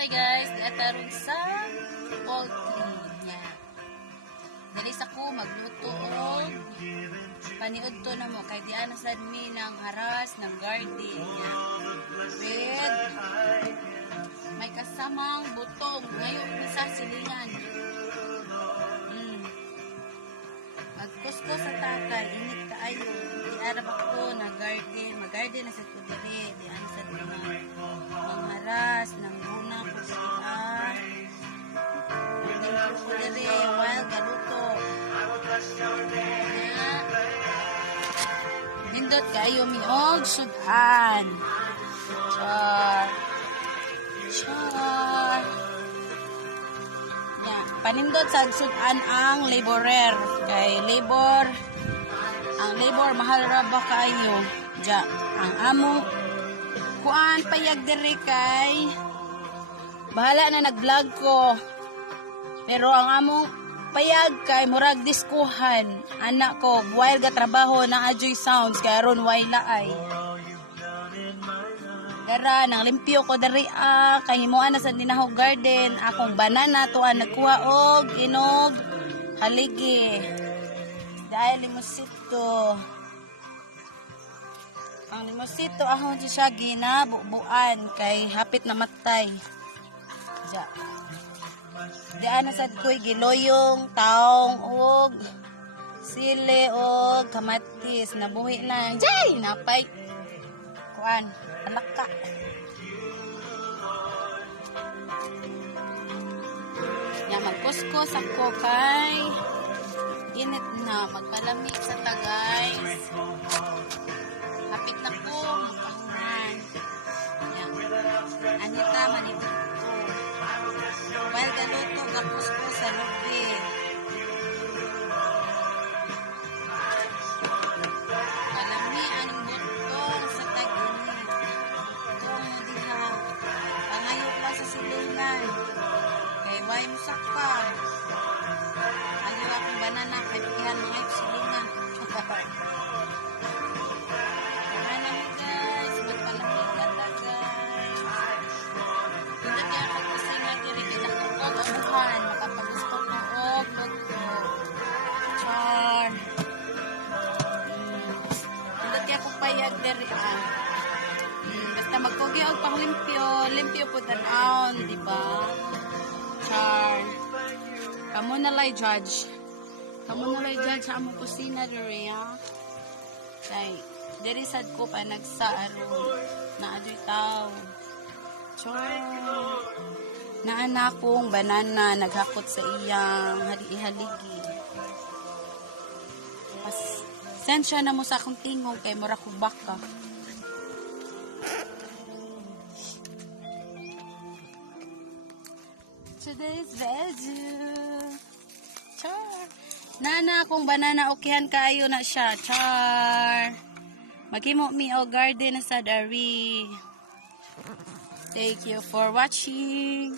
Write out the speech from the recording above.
Hi guys, diataron sa poultry niya. Dali sa ko magluto og paniud to na mo kay diana sad mi ng haras ng garden niya. With may kasamang butong ngayon isa silingan. Magkusko sa tatay, init kaayo. Diarap ako na garden, mag-garden na sa kudiri, diana sad mi ng haras ng bunang kusian. Kudiri, wild galuto. Nindot kayo mi og sudan. Char. Char. Ya, panindot sa sudan ang laborer. Kay ang labor mahal ra ba kayo? Ja, ang among kuan payag diri kay bahala na nag-vlog ko. Pero ang among payag kay murag diskuhan. Anak ko, while ga trabaho na ajoy sounds kay aron way laay. Gara nang limpyo ko diri kay himuan na sa dinahog garden. Akong banana tuan nagkuha og inog haligi. Dahil limosito. Ang limosito ahon siya ginabubuan kay hapit na matay. Ja. Diyan na sad ko'y giloyong, taong, og sili, og kamatis. Nabuhi na. Jay! Napay. Kuan. Alaka. Yan, magkuskus ako kay init na. Magpalamig sa tagay. Hapit na po. Magkahunan. Yan. Anita, manipit. While galuto, kapos ko sa lubig. Kalami ang butong sa tag-init. Butong mo diha. Pangayok lang sa silingan. Kay way mo sakpa. Ayaw akong banana. Kay pigihan mo ngayon silingan. Banana mo guys. Magpalamig na tagay. Hindi kaya ako kasi nga dirigid ako og abuhan. Makapagusto ko og luto. Char. Hindi kaya ako payag diri basta magpugi og panglimpyo. Limpyo po tan-aon, diba? Char. Kamu na lay judge. Kamu na lay judge sa among kusina diri Kay diri sad ko pa nagsaaro na adoy tao. Char. Na anak kong banana naghakot sa iyang haligi. Sensya na mo sa akong tingog kay mura ko baka. Today's veggie. Char. Na anak kong banana okayhan kayo na siya. Char. Maghimo mi og garden sa dari. Thank you for watching.